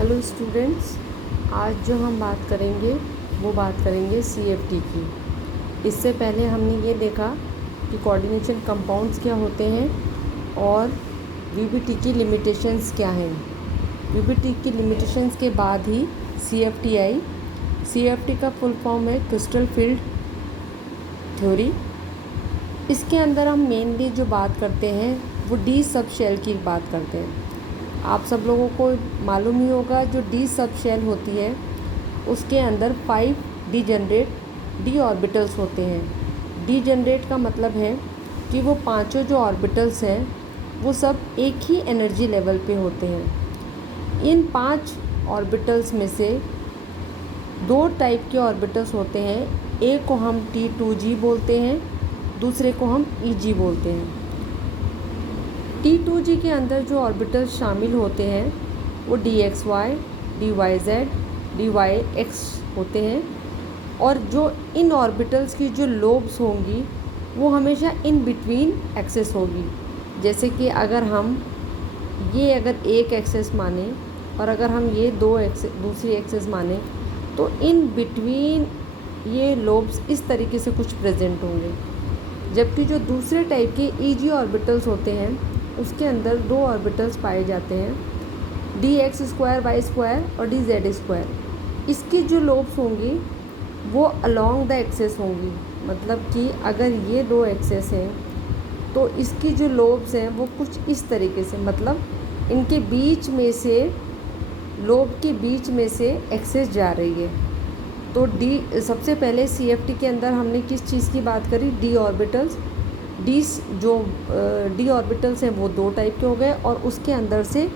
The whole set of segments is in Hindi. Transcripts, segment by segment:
हेलो स्टूडेंट्स, आज जो हम बात करेंगे वो बात करेंगे CFT की। इससे पहले हमने ये देखा कि कोऑर्डिनेशन कंपाउंड्स क्या होते हैं और VBT की लिमिटेशंस क्या हैं। VBT की लिमिटेशंस के बाद ही CFT आई। CFT का फुल फॉर्म है क्रिस्टल फील्ड थ्योरी। इसके अंदर हम मेनली जो बात करते हैं वो डी सब शेल की बात करते हैं। आप सब लोगों को मालूम ही होगा, जो डी सब शेल होती है उसके अंदर 5 डीजनरेट डी ऑर्बिटल्स होते हैं। डीजनरेट का मतलब है कि वो पांचों जो ऑर्बिटल्स हैं वो सब एक ही एनर्जी लेवल पे होते हैं। इन 5 ऑर्बिटल्स में से 2 टाइप के ऑर्बिटल्स होते हैं। एक को हम T2G बोलते हैं, दूसरे को हम EG बोलते हैं। T2G के अंदर जो ऑर्बिटल्स शामिल होते हैं वो DXY, DYZ, DYX होते हैं। और जो इन ऑर्बिटल्स की जो लोब्स होंगी वो हमेशा इन बिटवीन एक्सेस होगी। जैसे कि अगर एक एक्सेस माने और अगर हम ये दूसरी एक्सेस माने तो इन बिटवीन ये लोब्स इस तरीके से कुछ प्रेजेंट होंगे। जबकि जो दूसरे टाइप के EG ऑर्बिटल्स होते हैं उसके अंदर 2 ऑर्बिटल्स पाए जाते हैं, DX2Y2 और DZ2। इसकी जो लोब्स होंगी वो अलोंग द एक्सेस होंगी। मतलब कि अगर ये 2 एक्सेस हैं तो इसकी जो लोब्स हैं वो कुछ इस तरीके से, मतलब इनके बीच में से, लोब के बीच में से एक्सेस जा रही है। तो सबसे पहले CFT के अंदर हमने किस चीज़ की बात करी? D orbitals. डी ऑर्बिटल्स हैं वो 2 टाइप के हो गए और उसके अंदर से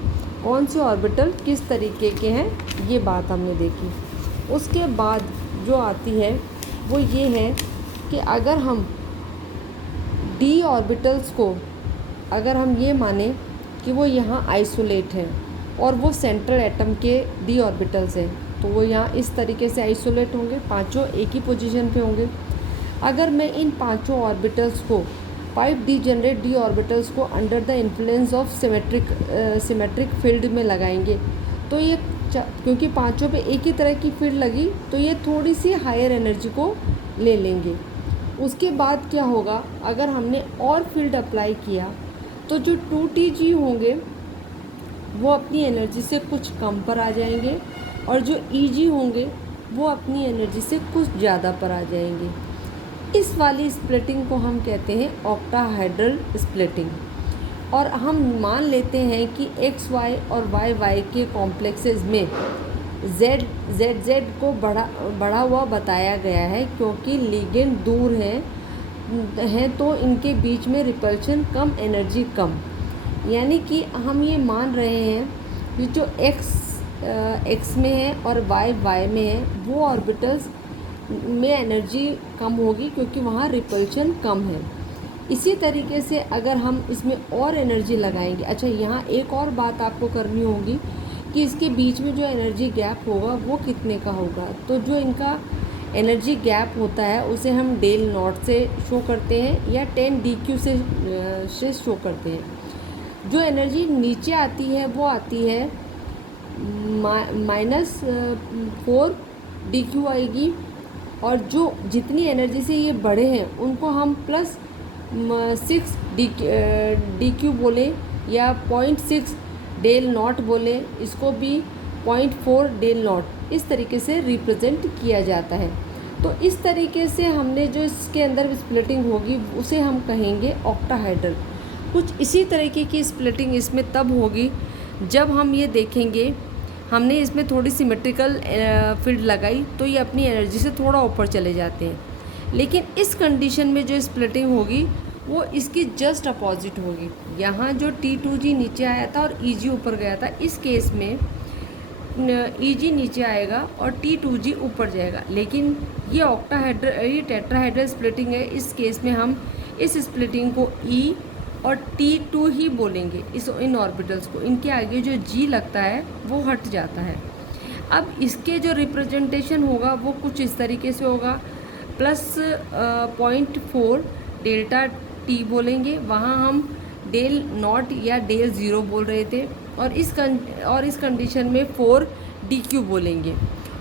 कौन से ऑर्बिटल किस तरीके के हैं ये बात हमने देखी। उसके बाद जो आती है वो ये है कि अगर हम डी ऑर्बिटल्स को, अगर हम ये माने कि वो यहाँ आइसोलेट हैं और वो सेंट्रल एटम के डी ऑर्बिटल्स हैं, तो वो यहाँ इस तरीके से आइसोलेट होंगे, पांचों एक ही पोजीशन पे होंगे। अगर मैं इन पांचों ऑर्बिटल्स को 5 डीजनरेट डी ऑर्बिटल्स को under the influence of symmetric field में लगाएंगे तो ये, क्योंकि पांचों पे एक ही तरह की फील्ड लगी तो ये थोड़ी सी हायर एनर्जी को ले लेंगे। उसके बाद क्या होगा, अगर हमने और फील्ड अप्लाई किया तो जो 2TG होंगे वो अपनी एनर्जी से कुछ कम पर आ जाएंगे और जो EG होंगे वो अपनी एनर्जी से कुछ ज़्यादा पर आ जाएंगे। इस वाली स्प्लिटिंग को हम कहते हैं ऑक्टाहेड्रल स्प्लिटिंग। और हम मान लेते हैं कि XY और YY के कॉम्प्लेक्सेस में ZZ को बढ़ा हुआ बताया गया है, क्योंकि लिगेंड दूर हैं तो इनके बीच में रिपल्शन कम, एनर्जी कम। यानी कि हम ये मान रहे हैं कि जो X में है और Y में है वो ऑर्बिटल्स में एनर्जी कम होगी क्योंकि वहाँ रिपल्शन कम है। इसी तरीके से अगर हम इसमें और एनर्जी लगाएंगे, अच्छा यहाँ एक और बात आपको करनी होगी कि इसके बीच में जो एनर्जी गैप होगा वो कितने का होगा। तो जो इनका एनर्जी गैप होता है उसे हम डेल नॉट से शो करते हैं या 10dq से शो करते हैं। जो एनर्जी नीचे आती है वो आती है -4dq आएगी, और जो जितनी एनर्जी से ये बढ़े हैं उनको हम +6dq बोले या 0.6 डेल नॉट बोले, इसको भी 0.4 डेल नॉट, इस तरीके से रिप्रेजेंट किया जाता है। तो इस तरीके से हमने जो इसके अंदर स्प्लिटिंग होगी उसे हम कहेंगे ऑक्टाहेड्रल। कुछ इसी तरीके की स्प्लिटिंग इसमें तब होगी जब हम ये देखेंगे हमने इसमें थोड़ी सिमेट्रिकल फील्ड लगाई तो ये अपनी एनर्जी से थोड़ा ऊपर चले जाते हैं। लेकिन इस कंडीशन में जो स्प्लिटिंग होगी वो इसकी जस्ट अपोजिट होगी। यहाँ जो T2G नीचे आया था और EG ऊपर गया था, इस केस में EG नीचे आएगा और T2G ऊपर जाएगा। लेकिन ये टेट्राहेड्रल स्प्लिटिंग है। इस केस में हम इस स्प्लिटिंग को E और T2 ही बोलेंगे। इन ऑर्बिटल्स को, इनके आगे जो G लगता है वो हट जाता है। अब इसके जो रिप्रेजेंटेशन होगा वो कुछ इस तरीके से होगा, +0.4 डेल्टा T बोलेंगे। वहाँ हम डेल नॉट या डेल ज़ीरो बोल रहे थे। और इस कंडीशन में 4 DQ बोलेंगे।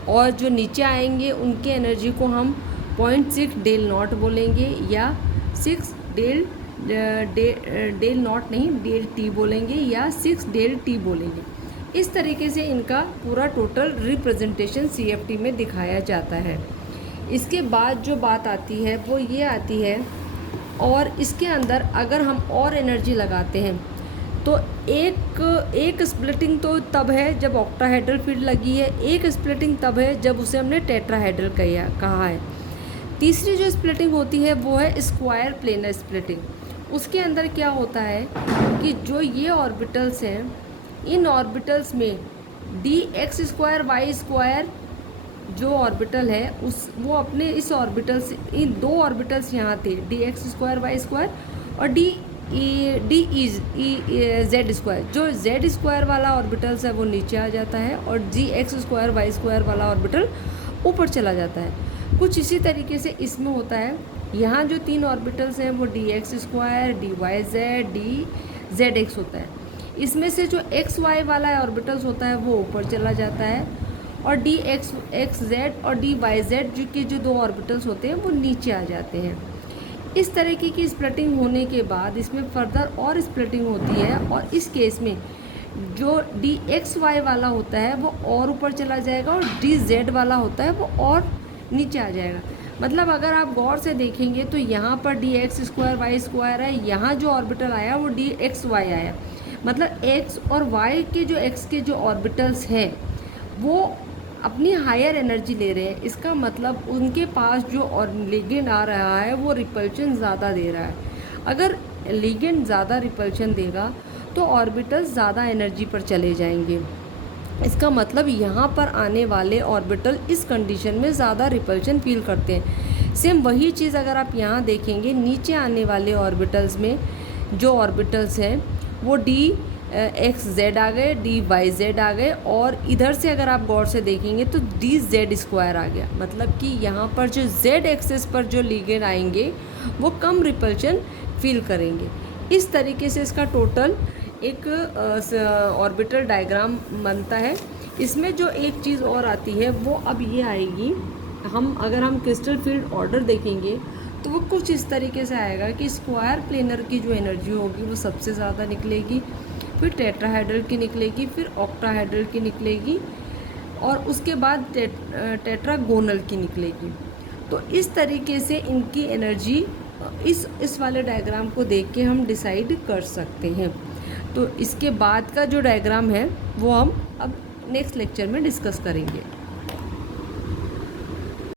और जो नीचे आएंगे उनके एनर्जी को हम 0.6 डेल नॉट बोलेंगे, या 6 डेल डेल नॉट नहीं, डेल टी बोलेंगे, या 6 डेल टी बोलेंगे। इस तरीके से इनका पूरा टोटल रिप्रेजेंटेशन CFT में दिखाया जाता है। इसके बाद जो बात आती है वो ये आती है, और इसके अंदर अगर हम और एनर्जी लगाते हैं तो एक स्प्लिटिंग तो तब है जब ऑक्टाहेड्रल फील्ड लगी है, एक स्प्लिटिंग तब है जब उसे हमने टेट्राहेड्रल कहा है। तीसरी जो स्प्लिटिंग होती है वो है स्क्वायर प्लेनर स्प्लिटिंग। उसके अंदर क्या होता है कि जो ये ऑर्बिटल्स हैं, इन ऑर्बिटल्स में dx²y² जो ऑर्बिटल है वो अपने इस ऑर्बिटल से, इन 2 ऑर्बिटल्स यहाँ थे dx²y² और z²। जो z² वाला ऑर्बिटल्स है वो नीचे आ जाता है और gx²y² वाला ऑर्बिटल ऊपर चला जाता है। कुछ इसी तरीके से इसमें होता है। यहाँ जो 3 ऑर्बिटल्स हैं वो dx², dyz, dzx होता है। इसमें से जो xy वाला ऑर्बिटल्स होता है वो ऊपर चला जाता है, और dxz और dyz जो 2 ऑर्बिटल्स होते हैं वो नीचे आ जाते हैं। इस तरीके की स्प्लिटिंग होने के बाद इसमें फर्दर और स्प्लिटिंग होती है, और इस केस में जो dxy वाला होता है वो और ऊपर चला जाएगा और dz वाला होता है वो और नीचे आ जाएगा। मतलब अगर आप गौर से देखेंगे तो यहाँ पर dx²y² है, यहाँ जो ऑर्बिटल आया वो dxy आया। मतलब x और y के जो x के जो ऑर्बिटल्स हैं वो अपनी हायर एनर्जी ले रहे हैं। इसका मतलब उनके पास जो और लिगेंड आ रहा है वो रिपल्शन ज़्यादा दे रहा है। अगर लिगेंड ज़्यादा रिपल्शन देगा तो ऑर्बिटल्स ज़्यादा एनर्जी पर चले जाएंगे। इसका मतलब यहाँ पर आने वाले ऑर्बिटल इस कंडीशन में ज़्यादा रिपल्शन फील करते हैं। सेम वही चीज़ अगर आप यहाँ देखेंगे, नीचे आने वाले ऑर्बिटल्स में जो ऑर्बिटल्स हैं वो dxz आ गए, dyz आ गए, और इधर से अगर आप गौर से देखेंगे तो dz² आ गया। मतलब कि यहाँ पर जो z एक्सिस पर जो लिगेंड आएंगे वो कम रिपल्शन फील करेंगे। इस तरीके से इसका टोटल एक ऑर्बिटल डायग्राम बनता है। इसमें जो एक चीज़ और आती है वो अब ये आएगी, अगर हम क्रिस्टल फील्ड ऑर्डर देखेंगे तो वो कुछ इस तरीके से आएगा कि स्क्वायर प्लेनर की जो एनर्जी होगी वो सबसे ज़्यादा निकलेगी, फिर टेट्राहेड्रल की निकलेगी, फिर ऑक्टाहेड्रल की निकलेगी, और उसके बाद टेट्रागोनल की निकलेगी। तो इस तरीके से इनकी एनर्जी इस वाले डायग्राम को देख के हम डिसाइड कर सकते हैं। तो इसके बाद का जो डायग्राम है वो हम अब नेक्स्ट लेक्चर में डिस्कस करेंगे।